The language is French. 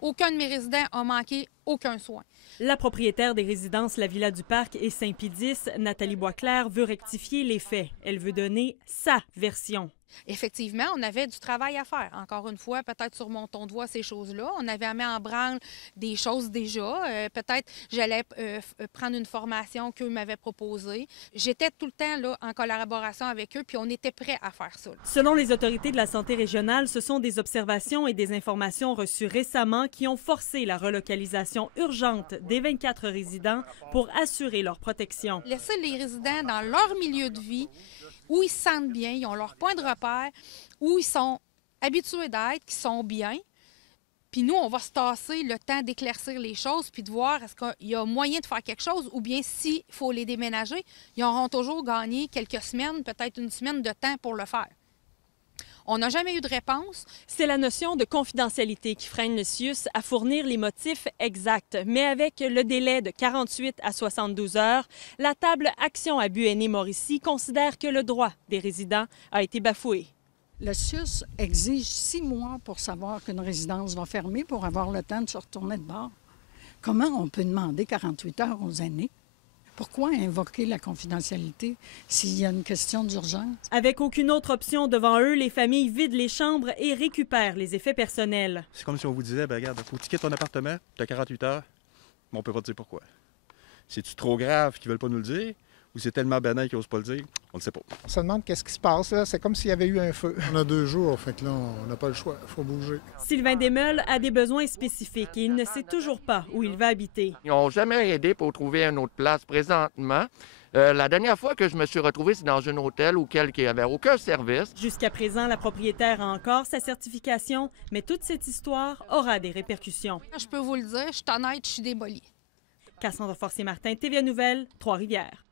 Aucun de mes résidents a manqué aucun soin. La propriétaire des résidences La Villa du Parc et Saint-Pédis, Nathalie Boisclair, veut rectifier les faits. Elle veut donner sa version. Effectivement, on avait du travail à faire. Encore une fois, peut-être sur mon ton de voix, ces choses-là. On avait mis en branle des choses déjà. Peut-être j'allais prendre une formation qu'eux m'avaient proposée. J'étais tout le temps là, en collaboration avec eux, puis on était prêts à faire ça. Selon les autorités de la santé régionale, ce sont des observations et des informations reçues récemment qui ont forcé la relocalisation urgente des 24 résidents pour assurer leur protection. Laisser les résidents dans leur milieu de vie, où ils se sentent bien, ils ont leur point de repère, où ils sont habitués d'être, qui sont bien. Puis nous, on va se tasser le temps d'éclaircir les choses puis de voir est-ce qu'il y a moyen de faire quelque chose ou bien s'il faut les déménager, ils auront toujours gagné quelques semaines, peut-être une semaine de temps pour le faire. On n'a jamais eu de réponse. C'est la notion de confidentialité qui freine le CIUS à fournir les motifs exacts. Mais avec le délai de 48 à 72 heures, la table Action Abus Aînés-Mauricie considère que le droit des résidents a été bafoué. Le CIUS exige 6 mois pour savoir qu'une résidence va fermer pour avoir le temps de se retourner de bord. Comment on peut demander 48 heures aux aînés? Pourquoi invoquer la confidentialité s'il y a une question d'urgence? Avec aucune autre option devant eux, les familles vident les chambres et récupèrent les effets personnels. C'est comme si on vous disait, ben regarde, faut que tu quittes ton appartement, tu as 48 heures, mais on peut pas te dire pourquoi. C'est-tu trop grave qu'ils veulent pas nous le dire? Ou c'est tellement banal qu'ils n'osent pas le dire? On ne sait pas. On se demande qu'est-ce qui se passe, là. C'est comme s'il y avait eu un feu. On a 2 jours, fait que là, on n'a pas le choix. Il faut bouger. Sylvain Desmeules a des besoins spécifiques et il ne sait toujours pas où il va habiter. Ils n'ont jamais aidé pour trouver une autre place présentement. La dernière fois que je me suis retrouvé, c'est dans un hôtel où il n'y avait aucun service. Jusqu'à présent, la propriétaire a encore sa certification, mais toute cette histoire aura des répercussions. Je peux vous le dire, je suis honnête, je suis démolie. Cassandra Forcier-Martin, TVA Nouvelles, Trois-Rivières.